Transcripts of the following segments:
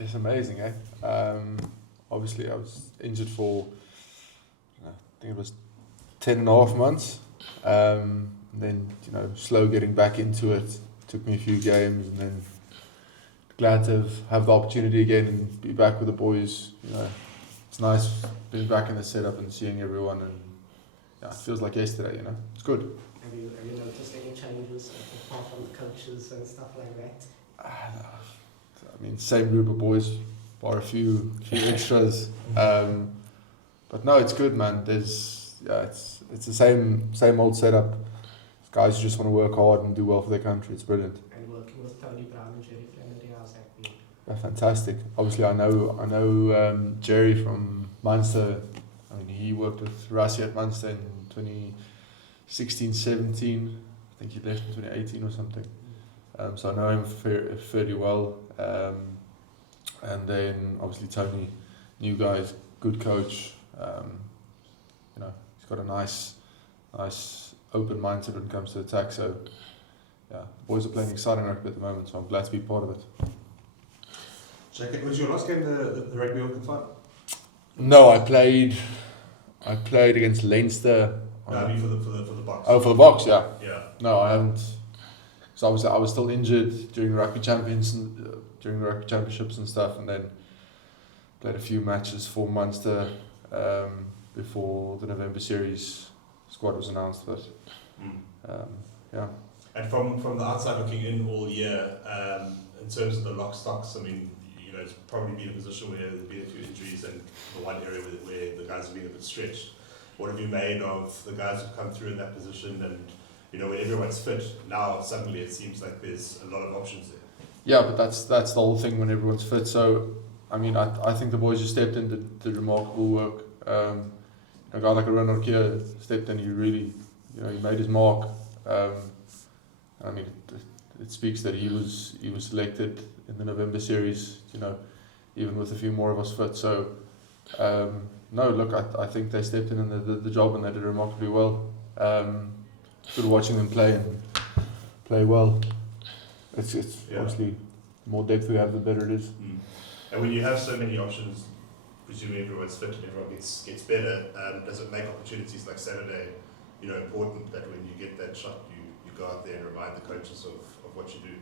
It's amazing, eh? Obviously, I was injured for, I think it was 10.5 months. Then, slow getting back into it. Took me a few games, and then glad to have the opportunity again and be back with the boys. It's nice being back in the setup and seeing everyone, and it feels like yesterday. It's good. Have you noticed any changes apart from the coaches and stuff like that? I mean, same group of boys, bar a few extras. But no, it's good, man. It's the same old setup. Guys who just want to work hard and do well for their country. It's brilliant. And working with Tony Brown and Jerry Flannery, how's that been? Yeah, fantastic. Obviously, I know Jerry from Munster. I mean, he worked with Rassie at Munster in 2016, 17. I think he left in 2018 or something. So I know him fairly well. And then obviously Tony, new guys, good coach. He's got a nice open mindset when it comes to attack. So the boys are playing exciting rugby at the moment. So I'm glad to be part of it. Jacob, was your last game the Rugby World Cup final? No, I played against Leinster. No, I mean for the box. Oh, for the box, yeah. Yeah. No, I haven't. So I was still injured during the rugby championships and stuff, and then played a few matches for Munster before the November series squad was announced. But yeah. And from the outside looking in all year, in terms of the lock stocks, I mean, it's probably been a position where there's been a few injuries and the one area where the guys have been a bit stretched. What have you made of the guys who've come through in that position? And when everyone's fit, now suddenly it seems like there's a lot of options there. Yeah, but that's the whole thing when everyone's fit. So, I mean, I think the boys who stepped in did remarkable work. A guy like Ronald Kier stepped in, he really, he made his mark. I mean, it speaks that he was selected in the November series, even with a few more of us fit. So, no, look, I think they stepped in and they did the job and they did remarkably well. Good watching them play well. It's obviously the more depth we have, the better it is. Mm. And when you have so many options, presumably everyone's fit and everyone gets better, does it make opportunities like Saturday, important that when you get that shot, you go out there and remind the coaches of what you do?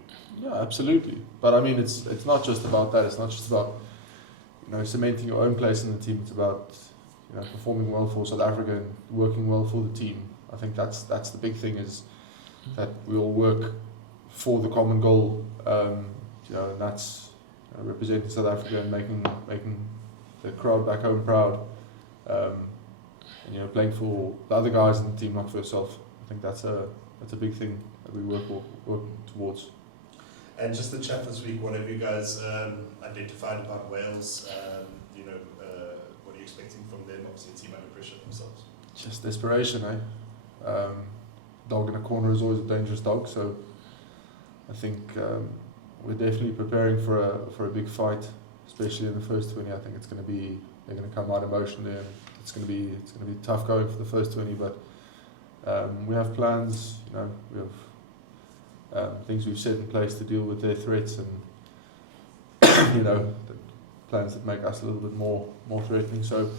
Yeah, absolutely. But I mean, it's not just about that. It's not just about cementing your own place in the team. It's about performing well for South Africa and working well for the team. I think that's the big thing, is that we all work for the common goal. And that's representing South Africa and making the crowd back home proud. And playing for the other guys in the team, not for yourself. I think that's a big thing that we work towards. And just the chat this week, what have you guys identified about Wales? What are you expecting from them? Obviously, a team under pressure themselves. Just desperation, eh? Dog in a corner is always a dangerous dog, so I think we're definitely preparing for a big fight, especially in the first 20. I think they're going to come out emotionally, and it's going to be tough going for the first 20. But we have plans, we have things we've set in place to deal with their threats, and the plans that make us a little bit more threatening. So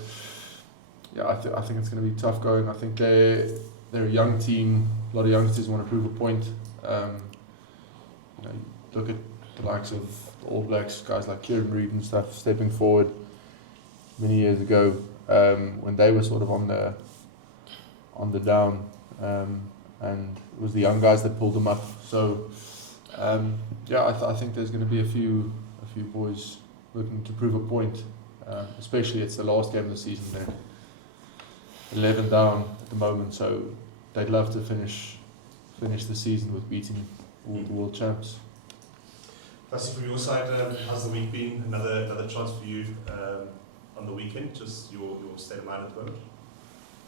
yeah, I think it's going to be tough going. I think they're a young team. A lot of youngsters want to prove a point. Look at the likes of the All Blacks, guys like Kieran Reid and stuff, stepping forward many years ago when they were sort of on the down, and it was the young guys that pulled them up. So I think there's going to be a few boys looking to prove a point. Especially it's the last game of the season. They're 11 down at the moment, so they'd love to finish the season with beating all the world champs. Fassi, from your side, how's the week been? Another chance for you on the weekend. Just your state of mind at the moment.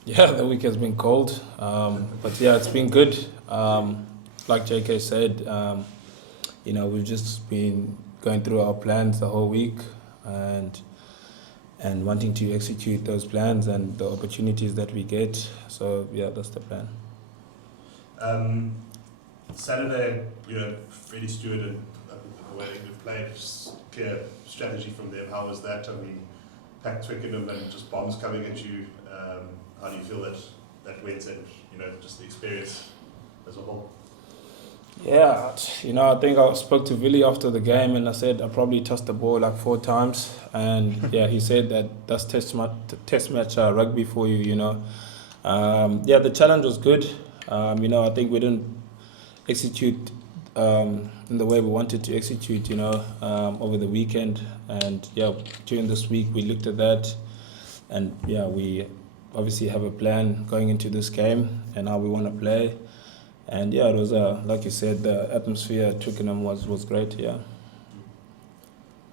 Yeah, the week has been cold, but yeah, it's been good. Like JK said, we've just been going through our plans the whole week and wanting to execute those plans and the opportunities that we get. So yeah, that's the plan. Saturday, Freddie Stewart and way you've played, just clear strategy from them. How was that? I mean, packed Twickenham and just bombs coming at you. How do you feel that went, and just the experience as a whole? Yeah, I think I spoke to Willie after the game and I said I probably touched the ball like 4 times, and yeah, he said that's test match rugby for you, Yeah, the challenge was good. I think we didn't execute in the way we wanted to execute, over the weekend, and yeah, during this week we looked at that, and yeah, we obviously have a plan going into this game and how we want to play. And yeah, it was like you said, the atmosphere at Twickenham was great. Yeah.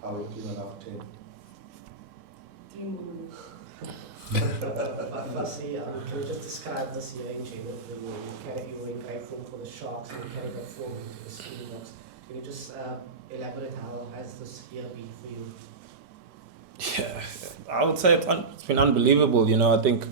How are you feeling out of 10? 3 more. Fassi, can you just describe this year in general? You were in great form for the Sharks and you carried that form into the Springboks. Can you just elaborate how has this year been for you? Yeah, I would say it's been unbelievable. I think,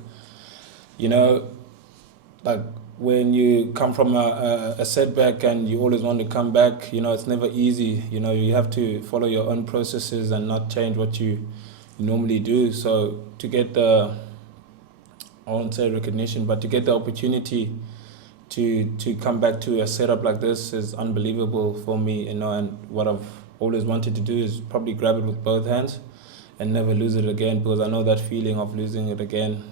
like when you come from a setback and you always want to come back, it's never easy. You have to follow your own processes and not change what you normally do. So to get I won't say recognition, but to get the opportunity to come back to a setup like this is unbelievable for me, and what I've always wanted to do is probably grab it with both hands and never lose it again, because I know that feeling of losing it again,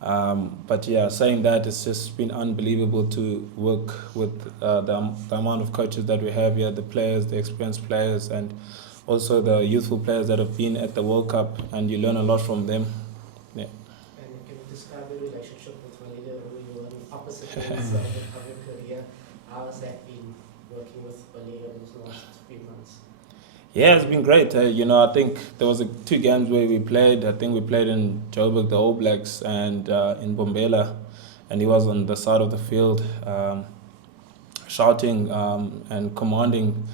But yeah, saying that, it's just been unbelievable to work with the amount of coaches that we have here, the players, the experienced players, and also the youthful players that have been at the World Cup, and you learn a lot from them. Yeah. And can you describe your relationship with Vanilla, who you were on opposite ends of your career? How has that been working with Vanilla in the last few months? Yeah, it's been great. I think there was 2 games where we played. I think we played in Joburg, the All Blacks, and in Bombela, and he was on the side of the field, shouting and commanding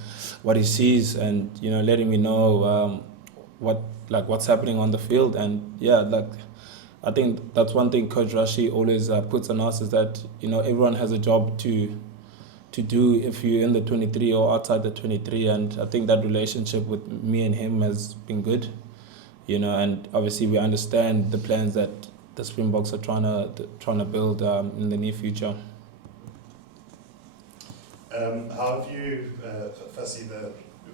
what he sees, and letting me know what's happening on the field. And yeah, I think that's one thing Coach Rashi always puts on us, is that everyone has a job to do if you're in the 23 or outside the 23, and I think that relationship with me and him has been good, and obviously we understand the plans that the Springboks are trying to build in the near future. How have you, Fassi,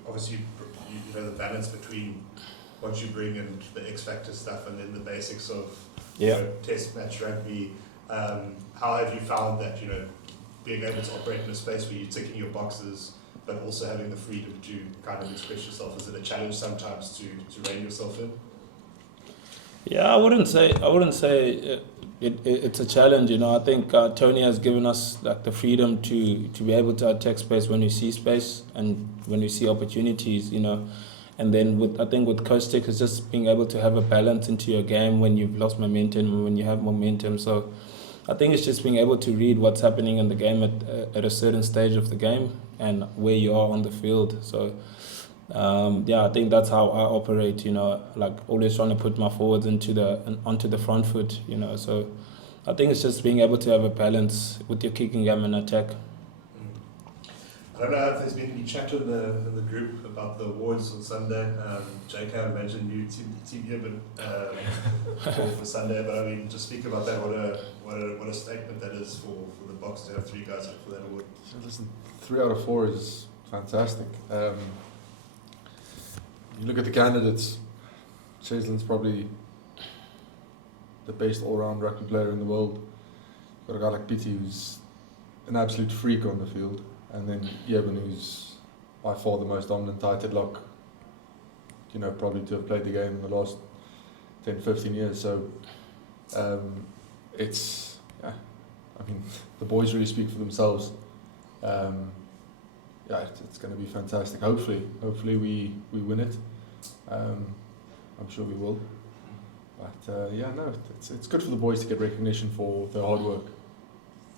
obviously the balance between what you bring and the X Factor stuff and then the basics of test match rugby, how have you found that, being able to operate in a space where you're ticking your boxes, but also having the freedom to kind of express yourself? Is it a challenge sometimes to rein yourself in? Yeah, I wouldn't say it's a challenge. I think Tony has given us the freedom to be able to attack space when we see space and when we see opportunities. And then I think with Coach Stick, it's just being able to have a balance into your game when you've lost momentum and when you have momentum. So I think it's just being able to read what's happening in the game at a certain stage of the game and where you are on the field. So, I think that's how I operate, always trying to put my forwards onto the front foot, So I think it's just being able to have a balance with your kicking game and attack. I don't know if there's been any chat in the group about the awards on Sunday. JK, I imagine you team here, but for Sunday. But I mean, just speak about that. What a statement that is for the Boks to have 3 guys up for that award. Listen, 3 out of 4 is fantastic. You look at the candidates. Cheslin's probably the best all-round rugby player in the world. Got a guy like Pity, who's an absolute freak on the field. And then Yevon, who's by far the most dominant tight headlock, probably to have played the game in the last 10, 15 years. So the boys really speak for themselves. It's going to be fantastic. Hopefully we win it. I'm sure we will. But it's good for the boys to get recognition for their hard work.